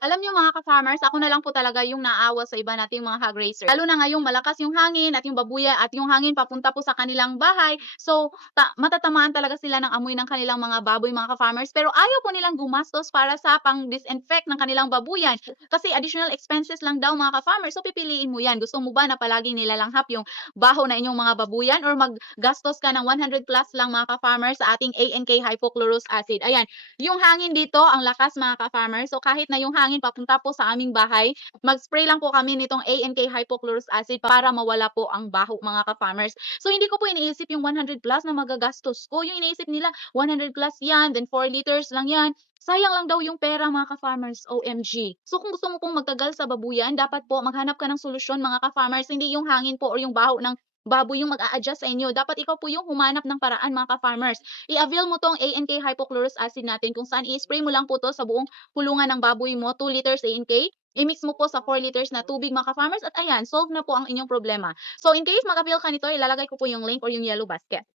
Alam niyo mga ka-farmers, ako na lang po talaga yung naawa sa iba nating mga hog racer. Lalo na ngayong malakas yung hangin at yung babuya at yung hangin papunta po sa kanilang bahay. So, matatamaan talaga sila ng amoy ng kanilang mga baboy mga ka-farmers. Pero ayaw po nilang gumastos para sa pang-disinfect ng kanilang babuyan. Kasi additional expenses lang daw mga ka-farmers. So, pipiliin mo yan. Gusto mo ba na palaging nilalanghap yung baho na inyong mga babuyan or maggastos ka ng 100 plus lang mga ka-farmers sa ating ANK hypochlorous acid? Ayan, yung hangin dito, ang lakas mga ka-farmer. So kahit na yung hangin papunta po sa aming bahay, mag-spray lang po kami nitong ANK hypochlorous acid para mawala po ang baho mga ka-farmers. So hindi ko po iniisip yung 100 plus na magagastos ko. Yung iniisip nila 100 plus yan, then 4 liters lang yan. Sayang lang daw yung pera mga ka-farmers, OMG. So kung gusto mo pong magtagal sa babuyan, dapat po maghanap ka ng solusyon mga ka-farmers, hindi yung hangin po or yung baho ng baboy yung mag-a-adjust sa inyo. Dapat ikaw po yung humanap ng paraan mga ka-farmers. I-avail mo 'tong ANK hypochlorous acid natin kung saan i-spray mo lang po 'to sa buong kulungan ng baboy mo, 2 liters ANK. I-mix mo po sa 4 liters na tubig mga ka-farmers at ayan, solve na po ang inyong problema. So in case mag-avail ka nito, ilalagay ko po yung link or yung yellow basket.